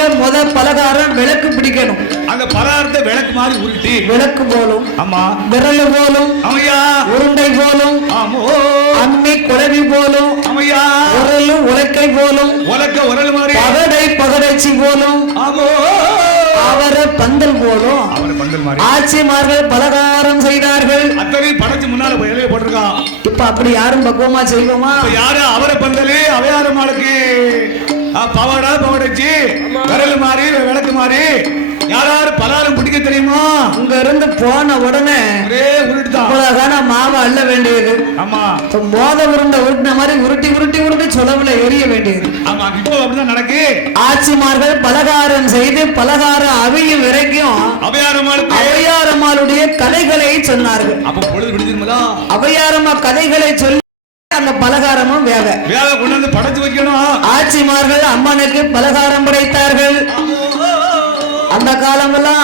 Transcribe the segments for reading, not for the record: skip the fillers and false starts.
சொன்னாங்க முத பலகாரம் விளக்கு பிடிக்கணும். அந்த பலகாரத்தை விளக்கு மாதிரி உருட்டி விளக்கு போலும் ஆமா விரல் போலும் அம்மையா உருண்டை போலும் ஆமோ அம்மி குழவி போலும் அம்மையா உரல் உலக்கை போலும் உரல் மாதிரி பகடைச்சி போலும் ஆமோ அவர பந்தல் போலும் ஆட்சிமார்கள் பலகாரம் செய்தார்கள். அத்தனை படைச்சு முன்னால இலைய போட்டிருக்கான். இப்ப அப்படி யாரும் பக்குவமா செய்வோமா? யாரு அவரை பந்தலே அவையாரமாளுக்கு பவடைச்சு விரல் மாறி விளக்கு மாறி யாராரு பலகாரம் பிடிக்க தெரியுமா? இங்க இருந்து போன உடனே மாவை அள்ள வேண்டியது. ஆமா மோத உருண்டை உருட்டின மாதிரி உருட்டி உருட்டி உருட்டி சொலவுல எரிய வேண்டியது. ஆமா இப்போ அப்படிதான் நடக்கு. ஆட்சிமார்கள் பலகாரம் செய்து பலகாரம் அவையும் வரைக்கும் அவையாரம்மாளுடைய கதைகளை சொன்னார்கள். அப்ப பொழுது விடுதிருமதா அவையாரம்மா கதைகளை சொல்லி அந்த பலகாரமும் வேக கொண்டு வந்து படைச்சு வைக்கணும். ஆட்சிமார்கள் அம்மனுக்கு பலகாரம் படைத்தார்கள். அந்த காலம் எல்லாம்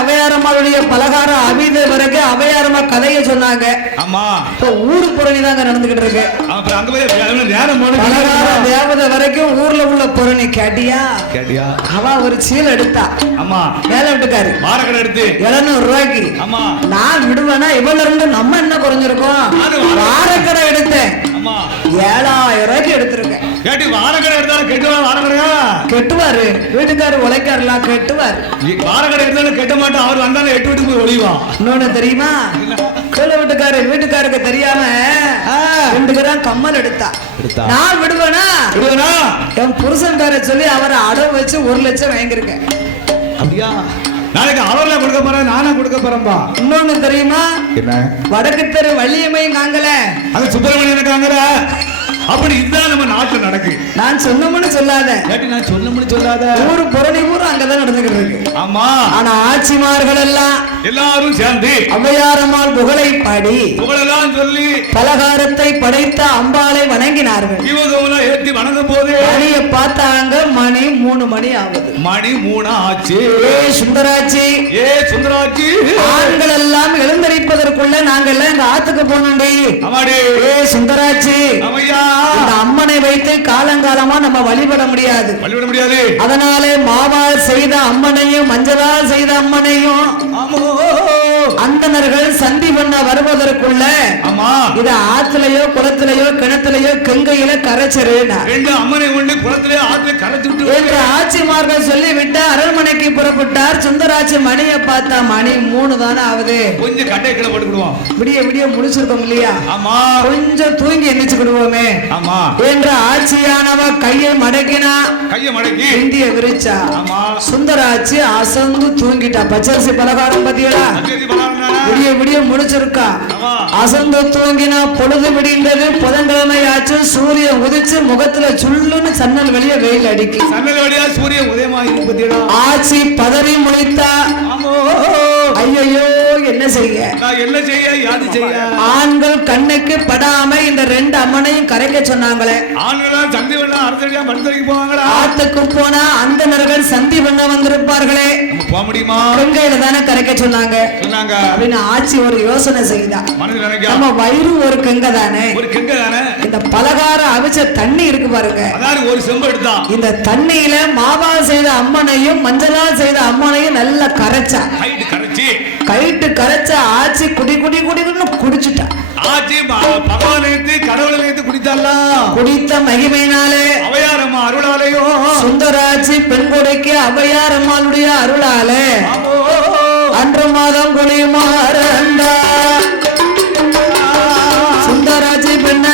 அவையாரம்மாளுடைய பலகாரம் அவித வரைக்கும் அவையாரம்மா கதையை சொன்னாங்க. ஆமா இப்ப ஊரு புரணி தாங்க நடந்துகிட்டு இருக்கு. பலகாரம் தேவதை வரைக்கும் ஊர்ல உள்ள புரணி கேட்டியா அவ ஒரு சீல் எடுத்தா. ஆமா மேல விட்டுக்காரு வாரக்கடை எடுத்து 700 ரூபாய்க்கு. ஆமா நான் விடுவேனா இவ்வளவு இருந்து நம்ம என்ன குறைஞ்சிருக்கோம்? வாரக்கடை எடுத்தேன் 7000 ரூபாய்க்கு எடுத்திருக்கேன். வாரக்கடை எடுத்தாலும் கெட்டுவாரு வீட்டுக்காரு உழைக்காருலாம் கெட்டுவாரு. வாரக்கடை எடுத்தாலும் கெட்ட மாட்டோம். அவர் வந்தாலும் 8 வீட்டுக்கு போய் ஒளிவா. இன்னொன்னு தெரியுமா? கீழே வீட்டுக்காருக்கு தெரியாம 2 கிராம் கம்மல் எடுத்தா. நான் விடுவேனா என் புருஷன் பேரை சொல்லி அவரை அடவு வச்சு 1 லட்சம் வாங்கியிருக்கேன். அப்படியா? நாளைக்கு அவர்ல கொடுக்க போறேன் நானா கொடுக்க போறேன்பா. இன்னொன்னு தெரியுமா? என்ன? வடக்கு தெரு வள்ளியம்மையும் காங்கல அது சுப்பிரமணியன் காங்கல. அப்படி இதுதான் நம்ம நாட்டுல நடக்கு. நான் சொன்னோம்னு சொல்லாத. நான் சொன்னோம்னு சொல்லாத. ஊரு புரணி ஊரு அங்கதான் நடந்துகிட்டு இருக்கு. ஆமா ஆனா ஆட்சிமார்கள் எல்லாரும் சேர்ந்து அவ்வையாரம்மாள் புகழை பாடி புகழெல்லாம் சொல்லி பலகாரத்தை படைத்த அம்பாளை வணங்கினார்கள். தீபதூபம் ஏற்றி வணங்கும் போது மணியை பார்த்தாங்க. மணி 3 மணி ஆகுது. மணி 3 ஆச்சு. சுந்தராட்சி ஆண்கள் எல்லாம் எழுந்தரிப்பதற்குள்ள நாங்க எல்லாம் எங்க ஆத்துக்கு போனோண்டி. சுந்தராட்சி இந்த அம்மனை வைத்து காலங்காலமா நம்ம வழிபட முடியாது. அதனாலே மாவால் செய்த அம்மனையும் மஞ்சளால் செய்த அம்மனையும் அந்தனர்கள் சந்தி பண்ண வருவதற்குள்ள இது ஆத்துலயோ குளத்திலேயோ கிணத்துலயோ கங்கையில கரைச்சரு அம்மனை கொண்டு குளத்திலேயோ ஆத்துல கரைச்சு என்று ஆட்சிமார்கள் சொல்லிவிட்டு அரண்மனைக்கு புறப்பட்டார். சுந்தராட்சி மணியை பார்த்தா மணி 3 தானே ஆகுது. கொஞ்சம் கட்டை கீழே போட்டுக்கிடுவோம். விடிய விடிய முடிச்சிருக்கோம் இல்லையா? கொஞ்சம் தூங்கி எந்திரிச்சுக்கிடுவோமே என்று ஆட்சியானவ கையை மடக்கினா. இந்திய விரிச்சா. சுந்தராட்சி அசந்து தூங்கிட்டா. பச்சரிசி பலகாரம் பத்தியடா விடிய விடிய முடிச்சிருக்கா. அசந்து தூங்கினா. பொழுது விடிந்தது. புதன்கிழமை ஆச்சு. சூரியன் உதிச்சு முகத்துல சுள்ளுன்னு சன்னல் வெளியே வெயில் அடிக்கு. சன்னல் வழியா சூரியன் உதயமாகி ஆட்சி பதறி முளைத்தா. ஐயோ என்ன செய்ய ஆண்கள் கண்ணுக்கு படாம இந்த 2 அம்மனையும் கரைக்க சொன்னாங்களே. ஆத்துக்கு போனா அந்த நர்கள் சந்தி பண்ண வந்திருப்பார்களே. கங்கையில தானே கரைக்க சொன்னாங்க அப்படின்னு ஆட்சி ஒரு யோசனை செய்தா. நம்ம வயிறு ஒரு கங்கை தானே. இந்த பலகார அவிச்ச தண்ணி இருக்கு பாருங்க. ஒரு செம்பு எடுத்தா. இந்த தண்ணியில மாவால் செய்த அம்மனையும் மஞ்சளால் செய்த அம்மனையும் நல்லா கரைச்சா. கைட்டு கரைச்ச ஆட்சி குடி குடி குடின்னு குடிச்சுட்டா. ஆட்சி பகவானை கடவுளை குடித்தாலாம். குடித்த மகிமையினாலே அவையாரம்மா அருளாலையும் சுந்தராட்சி பெண் கொடைக்கு அவையாரம்மாளுடைய அருளாலே அன்று மாதம் குளிமாறந்தா. சுந்தராட்சி பெண்ண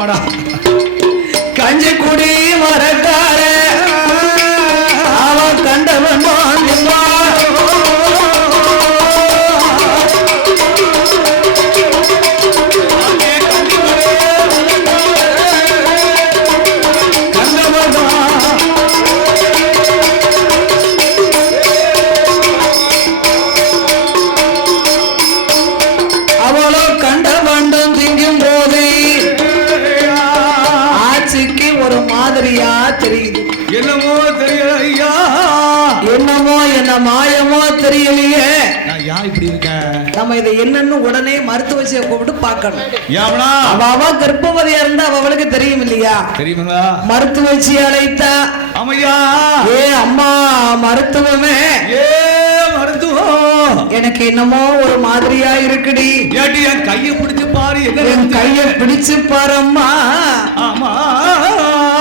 ஆமாடா கஞ்சி குடி மரக்கார அவ கண்டவன் அவளோ கண்ட வண்டம் திங்கும் போது ஆட்சிக்கு ஒரு மாதிரியா தெரியுது. என்னமோ தெரியல ஐயா, என்னமோ என்ன மாயமோ தெரியலையே. நான் யா இப்படி இருக்கேன். நம்ம இதை என்னன்னு உடனே மருத்துவச்சியை கூப்பிட்டு பார்க்கணும். யாவனா அவ கர்ப்பவதியா இருந்தா அவளுக்கு தெரியும் இல்லையா? தெரியுமா? மருத்துவச்சி அழைத்தா, அம்மையா ஏ அம்மா மருத்துவமே, ஏ மருத்துவம், எனக்கு என்னமோ ஒரு மாதிரியா இருக்குடி. ஏடி என் கையை பிடிச்சு பாரு. என் கையை பிடிச்சு பாரம்மா. ஆமா,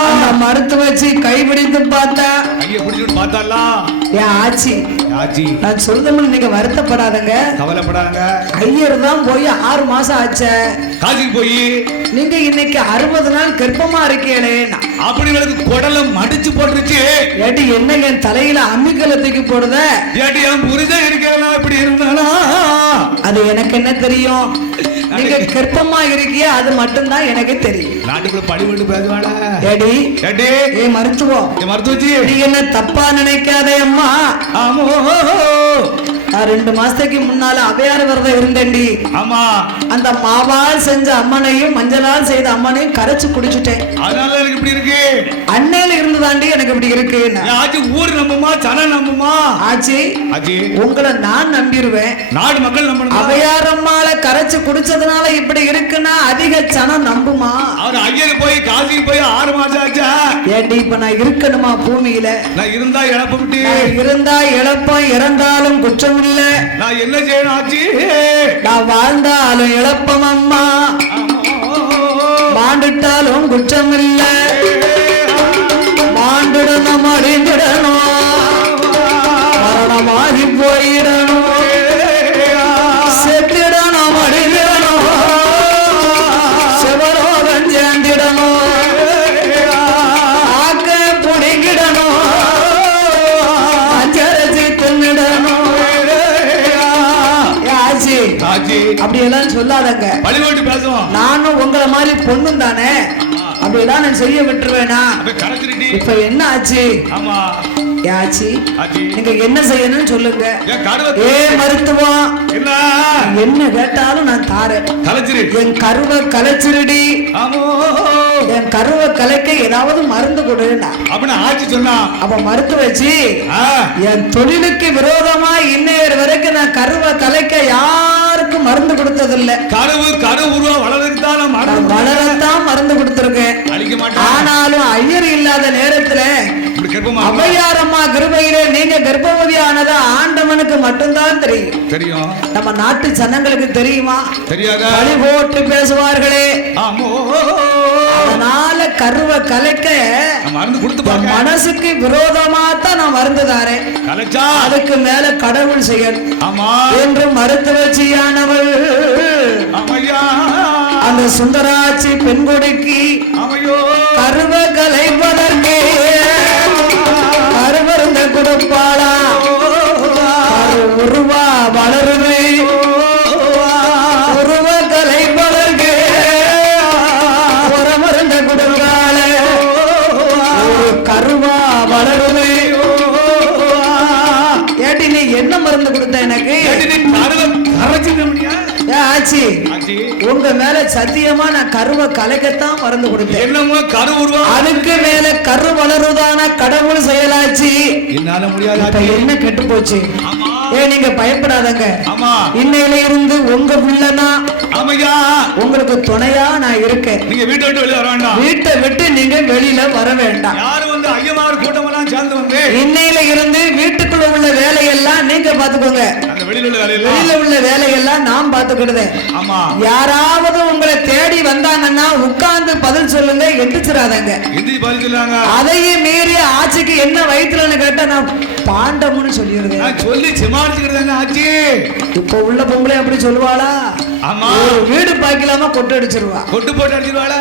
அந்த மருத்துவச்சி கை பிடித்து பார்த்தா, கையை பிடிச்சு பார்த்தாலாம். என் ஆச்சி, ஆச்சி நான் சொல்றதுன்னு நீங்க வருத்தப்படாதங்க, கவலைப்படாங்க. ஐயர் தான் போய் 6 மாசம் ஆச்சே, காசிக்கு போய் நீங்க இன்னைக்கு 60 நாள் கர்ப்பமா இருக்கீங்களே. அப்படி எனக்கு குடலை மடிச்சு போட்டுருச்சு. ஏடி என்ன என் தலையில அம்மிக்கலை தூக்கி போடுத? ஏடி என் புரிதம் இருக்கிறதா இப்படி இருந்தானா? அது எனக்கு என்ன தெரியும்? நீங்க கர்ப்பமா இருக்கிய அது மட்டும்தான் எனக்கு தெரியும். நாட்டுக்குள்ள படிவிட்டு பேசுவாடா. ஏடி ஏடி ஏ மருத்துவம், என் மருத்துவச்சி நீ என்ன தப்பா நினைக்காதே அம்மா. ஆமோ, நான் 2 மாசத்துக்கு முன்னால அவையாறு விரதம் இருந்தேன்டி. ஆமா, அந்த மாவால் செஞ்ச அம்மனையும் மஞ்சளால் செய்த அம்மனையும் கரைச்சு குடிச்சுட்டேன். அதனால எனக்கு இப்படி இருக்கு. அன்னையில இருந்துதாண்டி எனக்கு இப்படி இருக்கு. ஆச்சி ஊர் நம்புமா சனம் நம்புமா? ஆச்சி ஆச்சி உங்களை நான் நம்பிடுவேன். நாடு மக்கள் நம்பணும். அவையார் அம்மால கரைச்சு குடிச்சதுனால இப்படி இருக்குன்னா அதிக சனம் நம்புமா? அவர் ஐயரு போய் காசிக்கு போய் 6 மாசம் ஆச்சா? ஏண்டி இப்ப நான் இருக்கணுமா பூமியில? நான் இருந்தா இழப்ப விட்டு, நான் இருந்தா இழப்பம், இறந்தாலும் குற்றம் இல்ல. நான் என்ன செய்யணும் ஆச்சி? நான் வாழ்ந்தாலும் இழப்பம் அம்மா, மாண்டுட்டாலும் குற்றம் இல்ல. மாண்டுடணும், அடைந்திடணும், மரணமாகி போயிடணும், செத்திடணும், அடைந்திடணும், சிவரோகம் சேர்ந்திடணும், ஆக்க புடிங்கிடணும், அஞ்சரசி தின்னிடணும். ஆச்சி ஆச்சி அப்படி எல்லாம் சொல்லாதங்க. பழிவோட்டு பேசுவோம். நானும் உங்களை மாதிரி பொண்ணும் தானே, அப்படியெல்லாம் நான் செய்ய விட்டுருவேனா? இப்ப என்ன ஆச்சு? ஆமா ஆச்சி ஆச்சி நீங்க என்ன செய்யணும்னு சொல்லுங்க. ஏ மருத்துவம், என்ன என்ன கேட்டாலும் நான் தாரேன். கலைச்சிரு, என் கருவை கலைச்சிருடி. ஆமோ, என் கருவை கலைக்க ஏதாவது மருந்து கொடுனா அப்படின்னு ஆச்சி சொன்னா. அப்ப மருத்துவச்சி, என் தொழிலுக்கு விரோதமா இன்னைய வரைக்கும் நான் கருவை கலைக்க யாருக்கும் மருந்து கொடுத்ததில்லை. கரு உருவம் வளர்ந்துதான் வளரத்தான் மருந்து கொடுத்திருக்கேன். அழிக்க மாட்டேன். ஆனாலும் ஐயர் இல்லாத நேரத்துல அவையார் அம்மா கிருபையிலே நீங்க கர்ப்பவதி ஆனதா ஆண்டவனுக்கு மட்டும்தான் தெரியும். தெரியும். நம்ம நாட்டு ஜனங்களுக்கு தெரியுமா? தெரியாத. பழி போட்டு பேசுவார்களே. அதனால கருவை கலைக்க மருந்து கொடுத்து மனசுக்கு விரோதமா தான் நான் மருந்து தாரேன். அதுக்கு மேல கடவுள் செய்யணும் என்று மருத்துவச்சியானவள் அந்த சுந்தராட்சி பெண்கொடிக்கு கருவை கலைப்பதற்கு கருவருந்த கொடுப்பாளா? உருவா வளருது, உருவ கலைப்பதற்கு உரமருந்த கொடுப்பாள, கருவா வளருது. ஏட்டி நீ என்ன மருந்து கொடுத்த எனக்கு? ஆச்சி உங்க மேல சத்தியமா நான் கருவை கலைக்கத்தான் மருந்து கொடுத்தேன். என்னமோ கரு உருவம், அதுக்கு மேல கரு வளருதான கடவுள் செயலாச்சு. என்னால முடியாது. என்ன கெட்டு போச்சு? ஏ நீங்க பயப்படாதங்க. ஆமா, இன்னையில இருந்து உங்க பிள்ளைனா ஆமையா உங்களுக்கு துணையா நான் இருக்கேன். நீங்க வீட்டை விட்டு வெளியே வர வேண்டாம். வீட்டை விட்டு நீங்க வெளியில வர வேண்டாம். யாரு வந்து ஐயமார் கூட்டம் எல்லாம் சேர்ந்து வந்து இன்னையில இருந்து வீட்டுக்குள்ள உள்ள வேலையெல்லாம் நீங்க பாத்துக்கோங்க. அந்த வெளியில உள்ள வேலையெல்லாம் நான் பாத்துக்கிடுது. ஆமா, யாராவது உங்களை தேடி வந்தாங்கன்னா உட்கார்ந்து பதில் சொல்லுங்க, எந்திரிச்சிடாதங்க. பதில் சொல்லுவாங்க. அதையும் மீறி ஆட்சிக்கு என்ன வயிற்றுலன்னு கேட்டா நான் பாண்டம்னு சொல்லிடுவேன். சொல்லி சமாளிச்சுக்கிறேன் ஆச்சு. இப்ப உள்ள பொம்பளை அப்படி சொல்லுவாளா? ஆமா ஒரு வீடு பாய்க்கலாம கொட்டு அடிச்சிருவா. கொட்டு போட்டு அடிச்சிருவாள.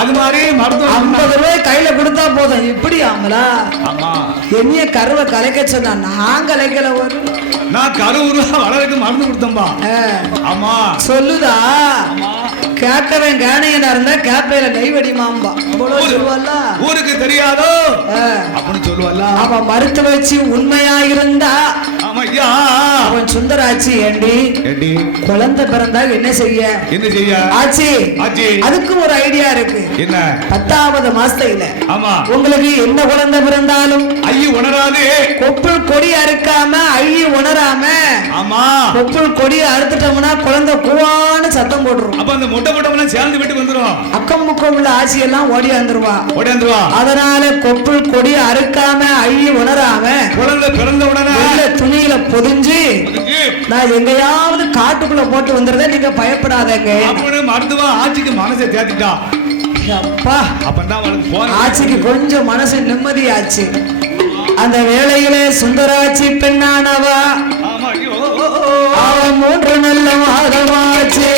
அது மாதிரி மருத்துவம் 50 ரூபாய் கையில கொடுத்தா போதும். இப்படி ஆமலா ஆமா என்னைய கருவை கலைக்க சொன்னா நான் கலைக்கல. ஒரு நான் கருவுருவா வளருக்கு மருந்து கொடுத்தம்பா. ஆமா சொல்லுதா ஆமா கேட்டவன் கேனையனா இருந்தா கேப்பையில நெய்வடிமாம்பா சொல்லுவல்ல. ஊருக்கு தெரியாதோ அப்படின்னு சொல்லுவல்ல. அவன் மருத்துவ வச்சு உண்மையா இருந்தா ஆமாய்யா அவன் சுந்தராட்சி ஏண்டி ஏண்டி குழந்தை பிறந்தா என்ன செய்ய ஆச்சி ஆச்சி அதுக்கு ஒரு ஐடியா இருக்கு. என்ன 10வது மாசத்துல ஆமா உங்களுக்கு என்ன குழந்தை பிறந்தாலும் ஐயோ உணராது கொப்புள் கொடி அறுக்காம ஐயோ உணராம ஆமா கொப்புள் கொடி அறுத்துட்டோம்னா குழந்தை கூவான்னு சத்தம் போடுறோம். அப்ப அந்த மொட்டை மொட்டை சேர்ந்து வீட்டுக்கு வந்துரும். அக்கம் பக்கம் உள்ள ஆட்சி எல்லாம் ஓடி வந்துருவா. அதனால கொப்புள் கொடி அறுக்காம ஐயோ உணராம குழந்தை பிறந்த உடனே துணியில பொதிஞ்சு நான் எங்கேயாவது காட்டுக்குள்ள போட்டு வந்துறத நீங்க பயப்படாதங்க. மருத்துவம் ஆட்சிக்கு மனசை தேத்திட்டான். அப்பா ஆட்சிக்கு கொஞ்சம் மனசு நிம்மதியாச்சு. அந்த வேளையில சுந்தராட்சி பெண்ணானவா அவன் 3 நல்ல மாதமாச்சு.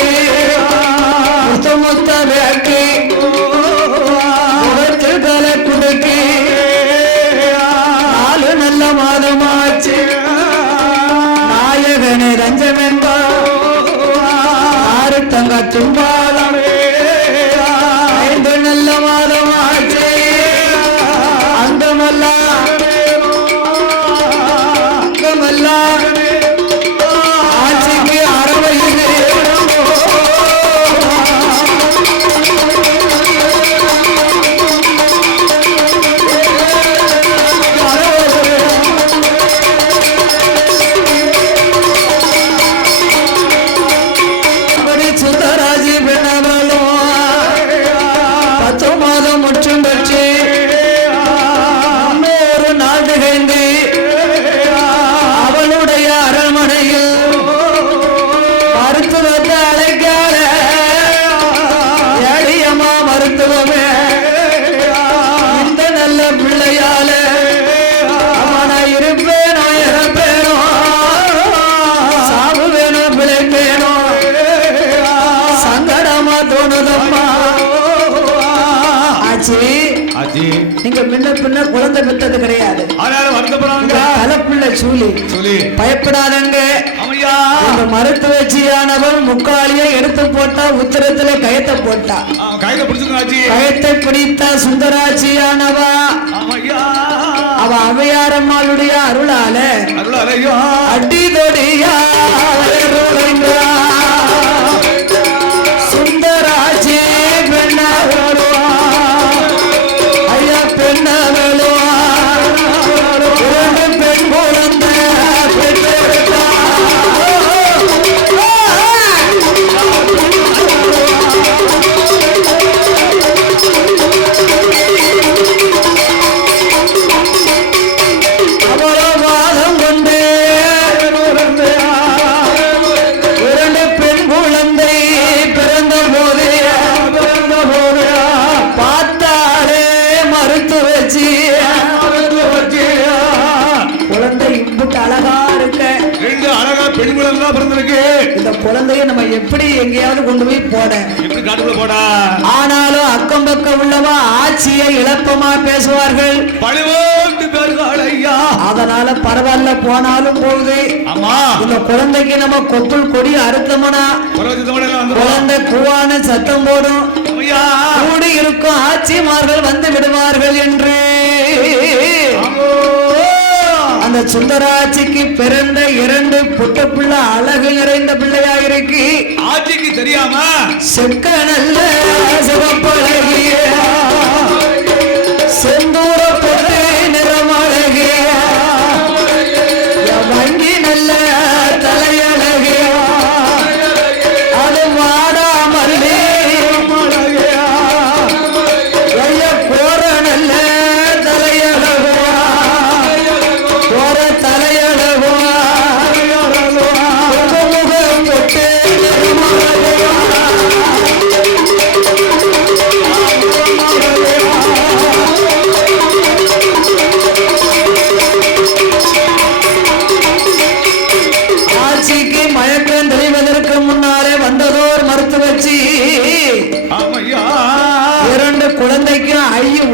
முத்த வேட்டி கலை குடுக்கி 4 நல்ல மாதமாச்சு. நாயகனே ரஞ்சம் என்பா ஆறு தங்க தும்பாளமே 5 நல்ல மாதமாச்சு. அங்கமல்ல ஆட்சிக்கு அறவையில் சுந்தராஜி பெண்ணாலும் 10 மாதம் முற்றும் பெற்று 100 நாள் திகழ்ந்து அவளுடைய அரண்மனையில் மருத்துவத்தை அழைக்காத ஏடியம்மா மருத்துவமே இந்த நல்ல பிள்ளையால அவனை இருப்பேனோ இறப்பேனோ சாவு வேணும் பிழைப்பேனோ சங்கடமா தோணுதம்மா. ஆச்சி நீங்க முன்ன பின்ன குழந்தை பெற்றது கிடையாது. தலைப்பிள்ளை சூழி பயப்படாதங்க. மருத்துவச்சியானவள் முக்காலியை எடுத்து போட்டா உத்தரத்துல கயத்தை போட்டா. கயத்தை பிடித்தா சுந்தராட்சியானவா அவ அவையாரம்மாளுடைய அருளால அடிதொடியா சுந்தராட்சி பெண்ணாவளோ ஐயா பெண்ணாவளோ 2 பெண் குழந்தை பெற்றெடுத்தா. அவளோ வாதம் கொண்டு 2 பெண் குழந்தை பிறந்த போது பார்த்தாலே மருத்துவச்சி குழந்தை இம்புட்டு அழகா இருக்க. 2 அழகா பெண் குழந்தை பிறந்திருக்கு. இந்த குழந்தைய நம்ம எப்படி எங்கேயாவது கொண்டு போய் போட எப்படி காட்டுக்குள்ள போடா. ஆனாலும் அக்கம் பக்கம் உள்ளவா ஆட்சியை இழப்பமா பேசுவார்கள். அதனால பரவாயில்ல போனாலும் போகுது. இந்த குழந்தைக்கு நம்ம கொப்புள் கொடி அறுத்தோம்னா குழந்தை கூவான சத்தம் போடும். கூடி இருக்கும் ஆட்சிமார்கள் வந்து விடுவார்கள் என்று அந்த சுந்தராட்சிக்கு பிறந்த 2 புட்ட பிள்ளை அழகு நிறைந்த பிள்ளையா இருக்கு. ஆட்சிக்கு தெரியாம செக்க நல்ல சிவப்பழகிய செந்தூர பொட்டு நிறமழகிய வங்கி நல்ல தலையழகிய அது வாடா மல்லி கோர நல்ல தலையழகுவா கோர தலையழகுவா முக பொட்டு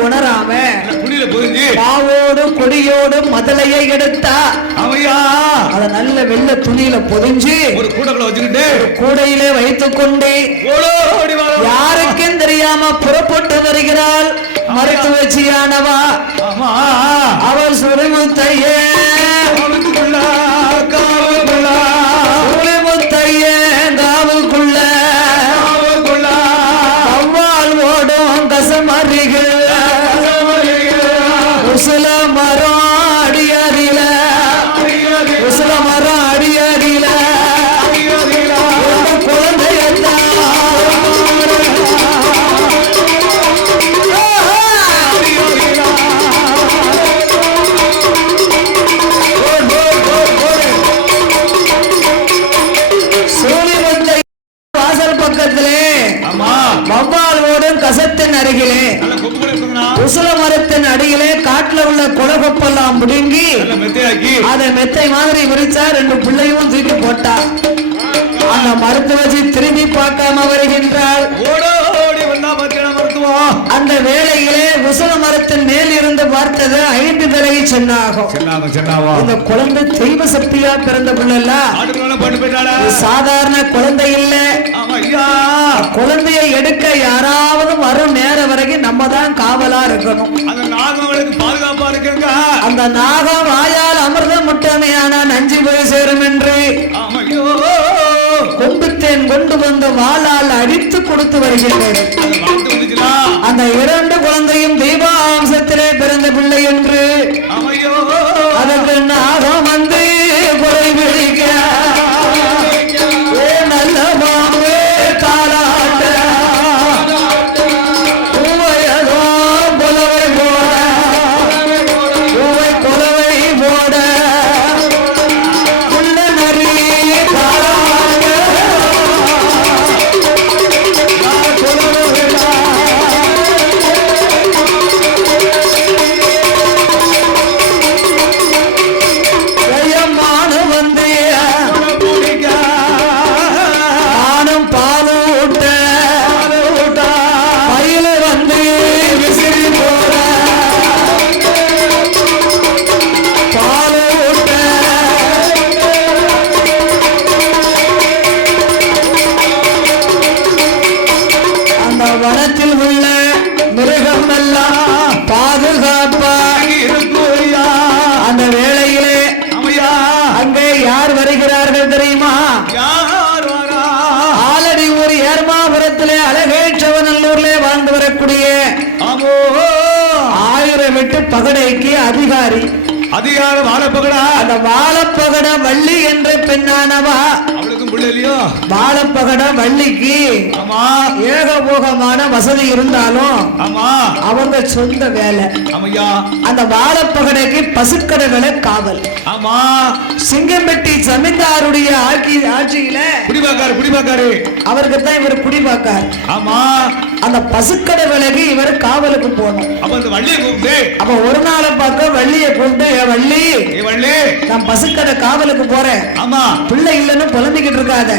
உணராம குடியில பொதிஞ்சு பாவோடு கொடியோடு மதலையை எடுத்தா அவையா அத நல்ல வெள்ளை துணியில பொதிஞ்சு ஒரு கூடக்குள்ள வச்சுக்கிட்டு கூடையிலே வைத்துக் கொண்டு யாருக்கும் தெரியாம புறப்பட்டு வருகிறாள் மருத்துவச்சியானவா. அவள் சுரிமுத்தையே சுரிமுத்தையே காவுக்குள்ள அவ்வாள் ஓடும் கசமறிகள் உசுல மரம் அடியறில உசுல மரம் அடியறில குழந்தையத்தான் வாசல் பக்கத்திலே வவ்வாலோடும் கசத்தின் அருகிலே உசுல மரத்தின் அடியிலே காட்டுல உள்ள கொலகொப்பெல்லாம் முடுங்கி அதை மெத்தை மாதிரி விரிச்சா 2 பிள்ளையும் தூக்கி போட்டா. அந்த மருத்துவச்சி திரும்பி பார்க்காம வருகின்றாள். அந்த வேளையிலே உசுல மரத்தின் மேல் இருந்து பார்த்தது 5 தலை சென்னாகும். இந்த குழந்தை தெய்வ சக்தியா பிறந்த பிள்ளை சாதாரண குழந்தை இல்ல. குழந்தையை எடுக்க யாராவது வரும் நேரம் வரைக்கும் நம்ம தான் காவலா இருக்கணும். பாதுகாப்பா இருக்குங்க. அந்த நாகம் வாயால் அமிர்தம் முட்டமையான நஞ்சு போய் சேரும் என்று கொண்டுத்தேன் கொண்டு வந்து வாளால் அடித்து கொடுத்து வருகின்றேன். அந்த 2 குழந்தையும் தெய்வாம்சத்திலே பிறந்த பிள்ளை என்று அதற்கு நாகம் வந்து கொலை விழிக்க நல்ல மாமே தாளாட்ட பூவையதோ கொலவை போட பூவை கொலவை போட உள்ள நரி தாளாட்ட வனத்தில் உள்ள மிருகம் எல்லாம் பாதுகாப்பா அந்த வேளையிலே அங்கே யார் வருகிறார்கள் தெரியுமா? ஆலடி ஊர் ஏர்மாபுரத்திலே அழகேற்றவநல்லூர்ல வாழ்ந்து வரக்கூடிய 1008 பகடைக்கு அதிகார வாழப்பகடா. அந்த வாழப்பகட வள்ளி என்ற பெண்ணானவா அவளுக்கும் பிள்ளை இல்லையோ? வாழப்பகட வள்ளிக்கு ஏகபோகமான வசதி இருந்தாலும் அவங்க சொந்த வேலை. அந்த வாழப்பகடைக்கு பசுக்கடை வேலை காவல். சிங்கம்பட்டி ஜமீன்தாருடைய ஆட்சியில குடிபாக்காரு அவருக்கு தான் இவர் குடிபாக்கார். அந்த பசுக்கடை வேலைக்கு இவர் காவலுக்கு போனோம். அப்ப ஒரு நாளை பார்க்க வள்ளியை கொண்டு வள்ளி நான் பசுக்கடை காவலுக்கு போறேன். பிள்ளை இல்லன்னு புலம்பிக்கிட்டு இருக்காத.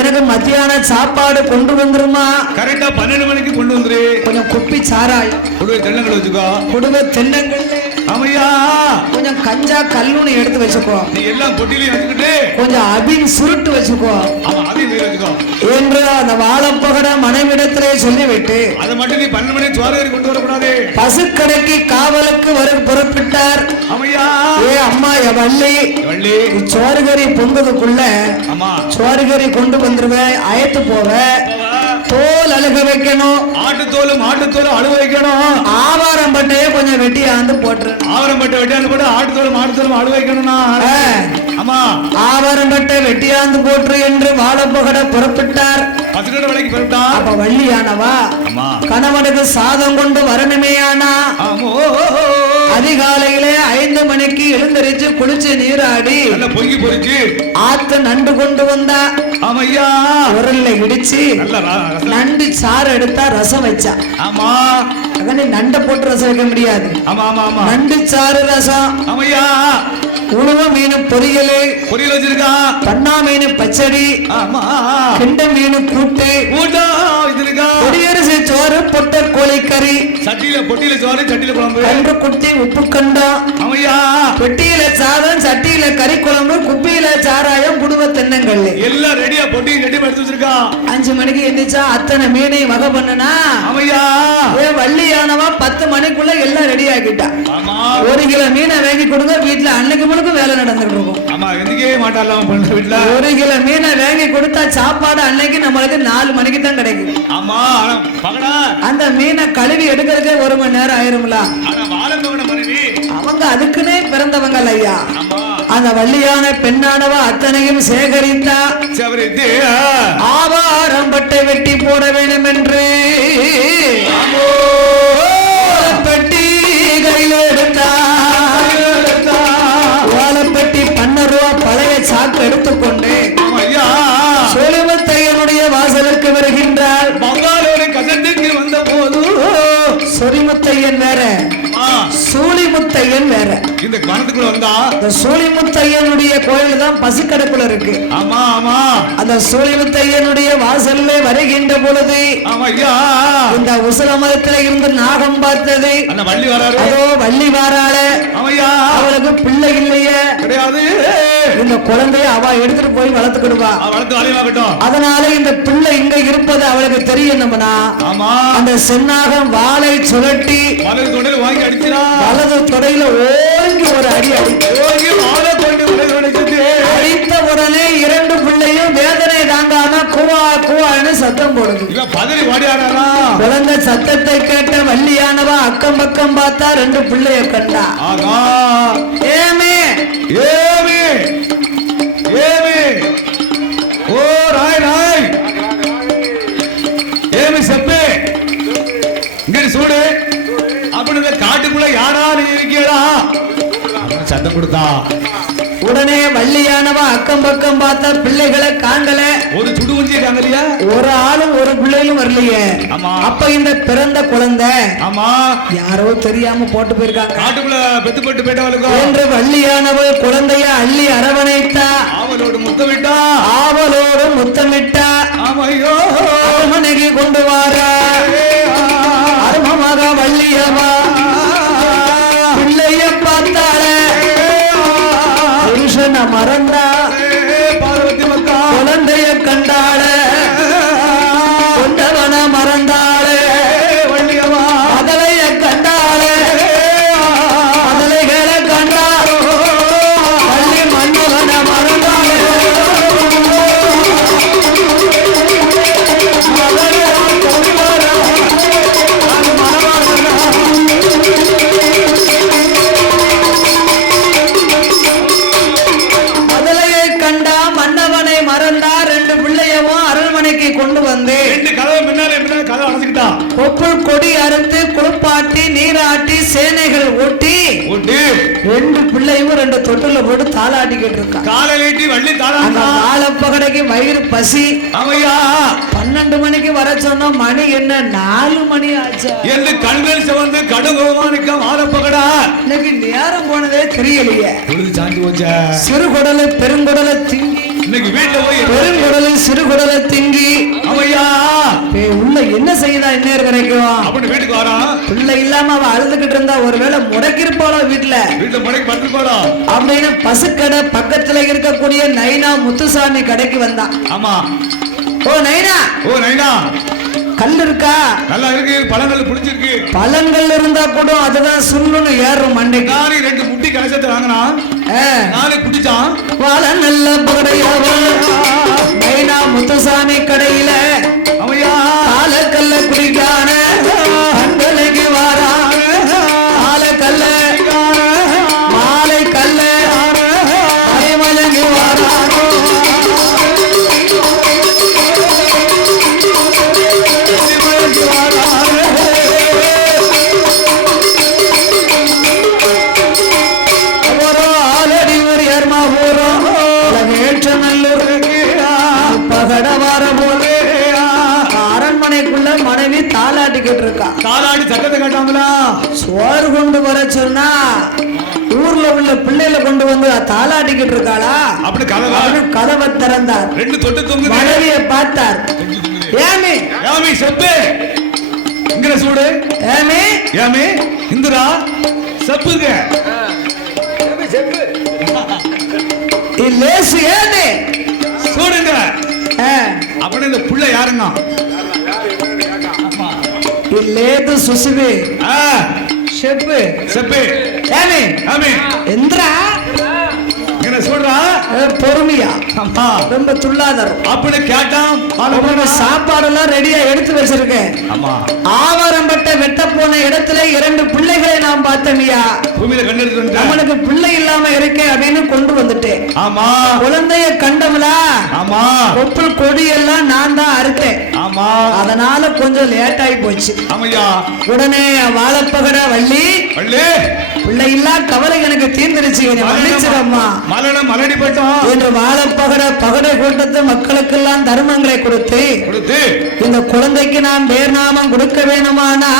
எனக்கு மத்தியான சாப்பாடு கொண்டு வந்துருமா? கரெக்டா 12 மணிக்கு கொண்டு வந்துரு. கொஞ்சம் குப்பி சாராயம் தென்னங்கள் வச்சுக்கோ. குடும்ப தென்னங்கள் கொஞ்சம் கஞ்சா கல்லுன்னு எடுத்து வச்சுக்கோ. நீ எல்லாம் பொட்டிலையும் வச்சுக்கிட்டு கொஞ்சம் அபின் சுருட்டு வச்சுக்கோ என்று அந்த வாழப்பகட மனைவிடத்திலே சொல்லிவிட்டு அதை மட்டும் நீ 12 மணி சோறு கொண்டு வரக்கூடாது. பசுக்கடைக்கு காவலுக்கு புறப்பட்டார். ஏ அம்மா வள்ளி சோறுகறி பொங்குதுக்குள்ள சோறுகறி கொண்டு வந்துருவேன். அயத்து போவ தோல் அழுக வைக்கணும். ஆட்டுத்தோலும் அழுக வைக்கணும். ஆவாரம் பட்டையே கொஞ்சம் வெட்டியாந்து போட்டுரு. ஆவாரம் பட்டை வெட்டியாந்து போட்டு ஆட்டுத்தோலும் அழுக வைக்கணும்னா ஆவாரம் பட்டை வெட்டியாந்து போட்டு என்று வாழப்பகட புறப்பட்டார். பசுக்கடை வேலைக்கு புறப்பட்டார். அப்ப வள்ளியானவா கணவனுக்கு சாதம் கொண்டு வரணுமேயானா அதிகாலையிலே 5 மணிக்கு எழுந்தரிச்சு குளிச்சு நீராடி பொங்கி பொறிச்சு ஆத்து நண்டு கொண்டு வந்தா. உரல்ல இடிச்சு நண்டு சாறு எடுத்தா ரசம் வச்சா. நண்டை போட்டு ரசம் வைக்க முடியாது. நண்டு சாறு ரசம் உணவு மீன் பொரியல் வச்சிருக்கா, பண்ணா மீன் பச்சடி, ஆமா கிண்ட மீன் கூட்டு, இது இருக்கா, கொடியரசு சோறு, பொட்ட கோழிக்கறி, பொட்டியில சோறு, சட்டியில குழம்பு, கன்று குட்டி, உப்பு கண்டம், அவையா பெட்டியில சாதம், சட்டியில கறி குழம்பு, குப்பியில சாராயம், குடும்ப தென்னங்கல் எல்லாம் ரெடியா பொட்டி ரெடி எடுத்து வச்சிருக்கா. 5 மணிக்கு எந்திரிச்சா அத்தனை மீனை வகை பண்ணனா அவையா வள்ளியானவா 10 மணிக்குள்ள எல்லாம் ரெடி ஆக்கிட்டா. 1 கிலோ மீனை வாங்கி கொடுங்க, வீட்டுல அன்னைக்கு முழுக்க வேலை நடந்துட்டு இருக்கும். ஆமா எந்திக்கவே மாட்டாலாம் வீட்டுல. 1 கிலோ மீனை வாங்கி கொடுத்தா சாப்பாடு அன்னைக்கு நம்மளுக்கு 4 மணிக்கு தான் கிடைக்கும். ஆமா பகடா அந்த மீனை கழுவி எடுக்கிறதுக்கே 1 மணி நேரம் ஆயிரும்ல. அவங்க அதுக்குன்னே பிறந்தவங்க ஐயா. அந்த வள்ளியான பெண்ணானவ அத்தனையும் சேகரித்தா. ஆவாரம் பட்டை வெட்டி போட வேண்டும் என்று பெட்டி கையில் எடுத்தா. வாழைப்பட்டி 12 ரூபா பழைய சாக்கு எடுத்துக்கொண்டு சொலிமுத்தையனுடைய வாசலுக்கு வருகின்றார். பங்காளோட கசத்துக்கு வந்த போது சொரிமுத்தையன் வேற, சூழிமுத்தையன் வேற. இந்த வனத்துக்குள்ள வந்தா இந்த சூழிமுத்தையனுடைய கோயில் தான் பசுக்கடக்குள்ள இருக்கு. ஆமா ஆமா. அந்த சூழிமுத்தையனுடைய வாசல்ல வருகின்ற பொழுது இந்த உசல மதத்துல இருந்து நாகம் பார்த்தது. அந்த வள்ளி வராரு. அதோ வள்ளி வாராள. அவளுக்கு பிள்ளை இல்லையே, கிடையாது. இந்த குழந்தைய அவ எடுத்துட்டு போய் வளர்த்துக்கிடுவா. அதனால இந்த பிள்ளை இங்க இருப்பது அவளுக்கு தெரியணும்னா அந்த சென்னாகம் வாளை சுழட்டி வாங்கி அடிச்சா வலது தொடையில ஓங்கி ஒரு அடி அடித்த உடனே 2 பிள்ளையும் வேதனை தாங்காம குவா குவான்னு சத்தம் போடுது. குழந்தை சத்தத்தை கேட்ட வள்ளியானவா அக்கம் பக்கம் பார்த்தா 2 பிள்ளைய கண்டா. ஏமே ஏமே ஏமே ஓ ராய் ராய் ஏமி செப்பே இங்க சூடு அப்படின்னு காட்டுக்குள்ள யாரா இருக்கீடா சத்தம் கொடுத்தா. உடனே வள்ளியானவா அக்கம் பக்கம் பார்த்தா பிள்ளைகளை காண்டல. ஒரு சுடு குஞ்சி காங்கலையா, ஒரு ஆளும் ஒரு பிள்ளைகளும் வரலையே. அப்ப இந்த பிறந்த குழந்தை யாரோ தெரியாம போட்டு போயிருக்காங்க, காட்டுக்குள்ள பெத்து போட்டு போயிட்டவளுக்கு என்று வள்ளியானவள் குழந்தைய அள்ளி அரவணைத்தா. அவளோடு முத்தமிட்டா, ஆவலோடு முத்தமிட்டா. ஆமையோ அரமனைக்கு கொண்டு வாரா அருமமாக வள்ளியவா பிள்ளைய பார்த்தாள. புருஷனை மறந்தா, பார்வதி மக்கா குழந்தைய கண்டாள. கொண்டவன மறந்தாளே வள்ளியவா. அதலைய கண்டாளே, அதலைகளை கண்டாளோ. வள்ளி மன்னவன மறந்தாளே. முதலையை கண்டா, மன்னவனை மறந்தா. 2 பிள்ளையவும் அரண்மனைக்கு கொண்டு வந்து கொப்புள் கொடி அறுத்து குளிப்பாட்டி நீராட்டி சேனைகள் ஓட்டி 2 பிள்ளையும் 2 தொட்டில போட்டு தாளாட்டிக்கிட்டு இருக்கா. காலையிட்டி வள்ளி தாளா ஆலப்பகடைக்கு வயிறு பசி. அவையா 12 மணிக்கு வர சொன்னா மணி என்ன 4 மணி ஆச்சா என்று கண்கள் சிவந்து கடுகோமானிக்க ஆலப்பகடா. இன்னைக்கு நேரம் போனதே தெரியலையே. சாஞ்சி போச்சா. சிறுகுடலை பெருங்குடலை திங்கி இன்னைக்கு வீட்டுல போய் பெருங்குடலை சிறுகுடலை திங்கி அவையா உள்ள என்ன செய்தா இன்னேர் வரைக்கும் அப்படின்னு வீட்டுக்கு வரா. பிள்ளை இல்லாம அவ அழுதுகிட்டு இருந்தா ஒருவேளை முடக்கிருப்பாளோ வீட்டுல முடக்கி பட்டிருப்பாளோ அப்படின்னு பசுக்கடை பக்கத்துல இருக்கக்கூடிய நைனா முத்துசாமி கடைக்கு வந்தான். ஆமா. ஓ நைனா, ஓ நைனா, கல் இருக்கா? நல்லா இருக்கு, பழங்கள் பிடிச்சிருக்கு. பழங்கள் இருந்தா கூட அதுதான் சுள்ளுன்னு ஏறும் மண்டைக்கு. 2 முட்டி கலசத்தை வாங்கினா 4 குடிச்சான். வாழ நல்ல பகடையாவ நைனா முத்துசாமி கடையில அவையா ஆலக்கல்ல குடிக்கான கண்களுக்கு வாரா. ஆலக்கல்ல மாலை கல்ல மலைமலங்கு வாரா. ஆலடி ஒரு ஏர்மா போறோம் ஏற்ற நல்லூர் பகட வார போலே அரண்மனைக்குள்ள மனைவி தாளாட்டிக்கிட்டு இருக்கா. தாளாடி சட்டத்தை கட்டாங்களா. சோறு கொண்டு வர சொன்னா ஊர்ல உள்ள பிள்ளைகளை கொண்டு வந்து தாளாட்டிக்கிட்டு இருக்காளா அப்படி கதவை திறந்தார். ரெண்டு தொட்டு தொங்குது. மனைவியை பார்த்தார். ஏமி ஏமி செப்பு இங்கன சூடு. Amy Amy இந்துரா செப்புங்க. லேசு ஏனே சூடுங்க. அப்படி இந்த புள்ள யாருங்க? లేదు సుసివి చెప్పు చెప్పు ఏమి ఏమి ఎంద్రా என்ன சொல்றா? பொறுமையா அம்மா ரொம்ப துள்ளாதர். அப்படி கேட்டான். சாப்பாடெல்லாம் ரெடியா எடுத்து வச்சிருக்கேன். அம்மா ஆவாரம்பட்ட வெட்ட போன இடத்துல 2 பிள்ளைகளை நாம் பார்த்தோம்யா. பூமியில கண்ணு எடுத்து நம்மளுக்கு பிள்ளை இல்லாம இருக்கேன் அப்படின்னு கொண்டு வந்துட்டேன். ஆமா குழந்தைய கண்டமலா. ஆமா கொப்புள் கொடி எல்லாம் நான் தான் அறுத்தேன். ஆமா அதனால கொஞ்சம் லேட் ஆகி போச்சு. ஆமையா உடனே வாழப்பகட வள்ளி வள்ளி பிள்ளை இல்லா கவலை எனக்கு தீர்ந்துருச்சு. மன்னிச்சிடம்மா மலடி பட்டம் என்று வாழப்பகட பகடை கூட்டத்து மக்களுக்கெல்லாம் தர்மங்களை கொடுத்து இந்த குழந்தைக்கு நாம் பேர் நாமம் கொடுக்க வேணுமானா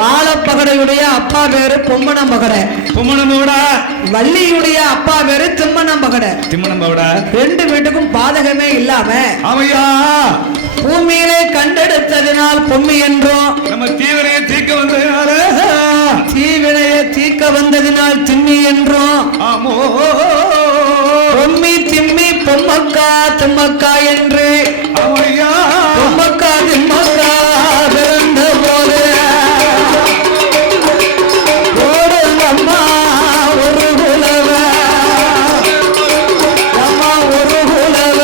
வாழப்பகடையுடைய அப்பா பேரு பொம்மனம் பகடை. வள்ளியுடைய அப்பா பேரு திம்மனம் பகடை. 2 வீட்டுக்கும் பாதகமே இல்லாம பூமியிலே கண்டெடுத்ததினால் பொம்மி என்றும் நம்ம தீவினையை தீர்க்க வந்ததினால தீவினையை தீர்க்க வந்ததினால் திம்மி என்றும் பொம்மி திம்மி பொம்மக்கா திம்மக்கா என்று பொம்மக்கா திம்மக்கா பிறந்த போது அம்மா ஒரு குலவ அம்மா ஒரு குலவ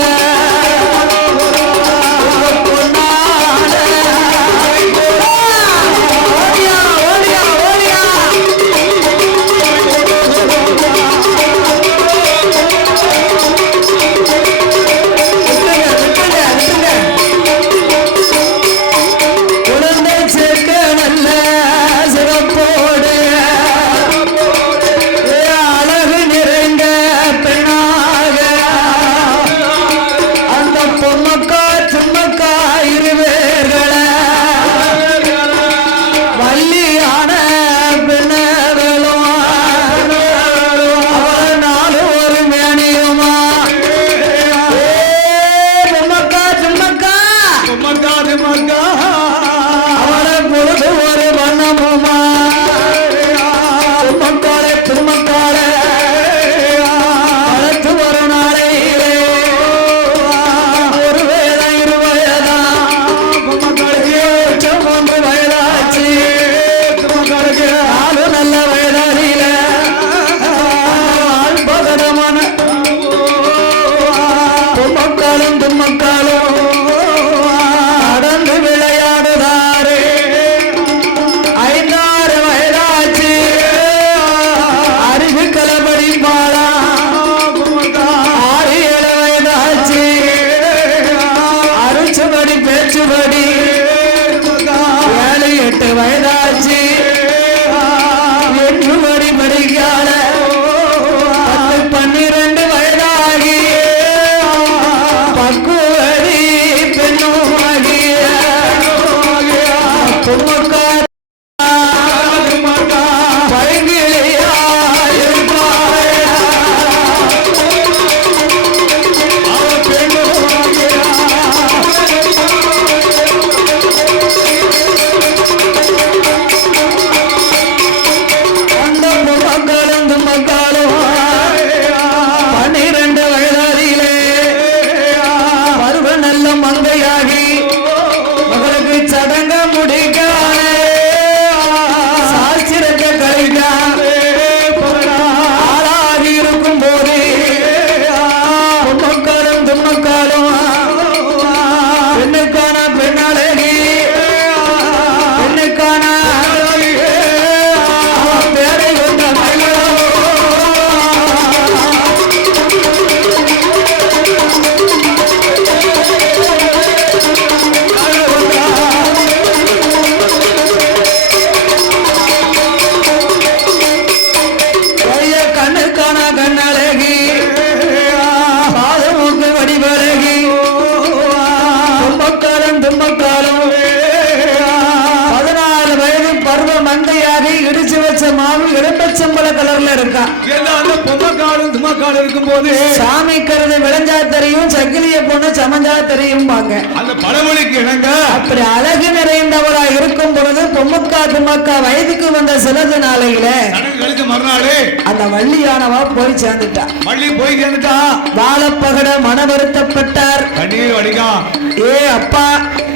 வரும்போது சாமிக்கிறது விளைஞ்சா தெரியும், சக்கிலிய பொண்ணு சமஞ்சா தெரியும் பாங்க. அந்த பழமொழிக்கு இணங்க அப்படி அழகு நிறைந்தவரா இருக்கும் பொழுது பொம்முக்கா தும்மக்கா வயதுக்கு வந்த சிலது நாளையில சடங்குகளுக்கு மறுநாள் அந்த வள்ளியானவா போய் சேர்ந்துட்டா. வள்ளி போய் சேர்ந்துட்டா. வாழப்பகட மன வருத்தப்பட்டார். கண்ணீர் வடிக்கும். ஏ அப்பா,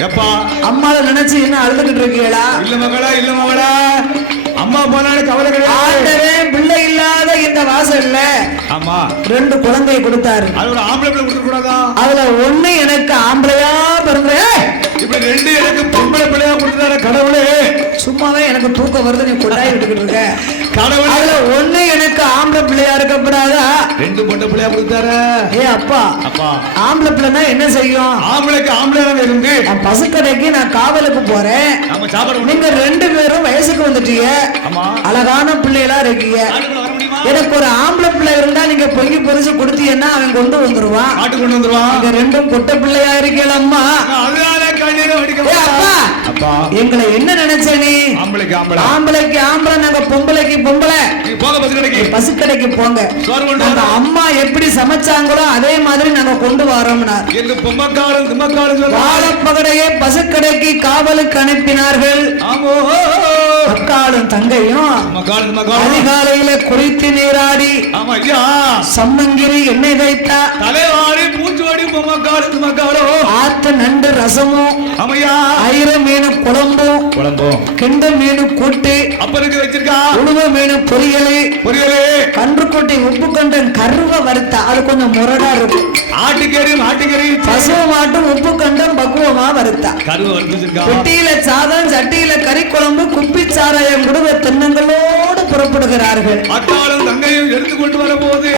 எப்பா அம்மாவை நினைச்சு என்ன அழுதுகிட்டு இருக்கீங்களா? இல்ல மகளா, இல்ல மகளா, அம்மா போனாலும் கவலை கிடையாது. ஆண்டவே பிள்ளை இல்லாத இந்த வாசல்ல ஆமா 2 குழந்தையை கொடுத்தாரு. அது ஒரு ஆம்பளை பிள்ளை கொடுக்க கூடாதா? அதுல ஒண்ணு எனக்கு ஆம்பளையா பிறந்த, இப்ப 2 எனக்கு பொம்பளை பிள்ளையா கொடுத்தாரு கடவுளே. சும்மாவே எனக்கு தூக்கம் வருது, நீ கொண்டாய் விட்டுக்கிட்டு இருக்க. கடவுள் அதுல ஒண்ணு எனக்கு ஆம்பளை பிள்ளையா இருக்கப்படாதா? 2 பொண்ணு பிள்ளையா கொடுத்தாரு. ஏ அப்பா, அப்பா ஆம்பளை பிள்ளைனா என்ன செய்யும்? ஆம்பளைக்கு ஆம்பளை இருந்து நான் பசுக்கடைக்கு நான் காவலுக்கு போறேன். நம்ம சாப்பாடு நீங்க 2 பேரும் வயசுக்கு வந்துட்டீங்க, ஆமா அழகான பிள்ளைகளா இருக்கீங்க. வர முடியுமா? எனக்கு ஒரு ஆம்பளை பிள்ளை இருந்தா நீங்க பொங்கி பொரிச்சு கொடுத்தீங்கன்னா அவன் கொண்டு வந்துருவான். காட்டு கொண்டு வந்துருவான். நீங்க 2 பொட்ட பிள்ளையா இருக்கீங்களம்மா. அதனால கண்ணீர் வடிக்க. ஏ அப்பா, அப்பா எங்களை என்ன நினைச்ச நீ? ஆம்பளைக்கு ஆம்பளை, ஆம்பளைக்கு ஆம்பளை, நாங்க பொம்பளைக்கு பொம்பளை. நீ போக பஸ் கடைக்கு. பசுக்கடைக்கு போங்க, சோறு கொண்டு அந்த அம்மா எப்படி சமைச்சாங்களோ அதே மாதிரி நாங்க கொண்டு வரோம்னா. எங்க பொம்மக்காரன் தும்மக்காரன் வாழப்பகடையே பசுக்கடைக்கு காவலுக்கு அனுப்பினார்கள். ஆமோ அக்காலும் தங்கையும் மக்காரன் தும்மக்காரன் அதிகாலையில குறித்து நீராடி ஆமா ஐயா சம்மங்கிரி எண்ணெய் வைத்தா, தலைவாரி பூச்சுவாடி பொம்மக்காரன் தும்மக்காரோ ஆத்து நண்டு ரசமும், ஆமையா ஐர மீன் குழம்பும், குழம்பும் கிண்ட மீன் கூட்டு, அப்பனுக்கு வச்சிருக்கா உழுவ மீன் பொரியலு, பொரியலே, கன்றுக்குட்டி உப்பு கண்டன் கருவ வறுத்தா. அது கொஞ்சம் முரடா இருக்கும். ஆட்டுக்கறி பசுவ மாட்டும் உப்பு கண்டம் பக்குவமா வறுத்தா. கருவை வறுத்து வச்சிருக்கா. பெட்டியில சாதம், சட்டியில கறி குழம்பு, குப்பி சாராயம் குடும்ப தென்னங்களோடு புறப்படுகிறார்கள். அக்காலும் தங்கையும் எடுத்து கொண்டு வர போது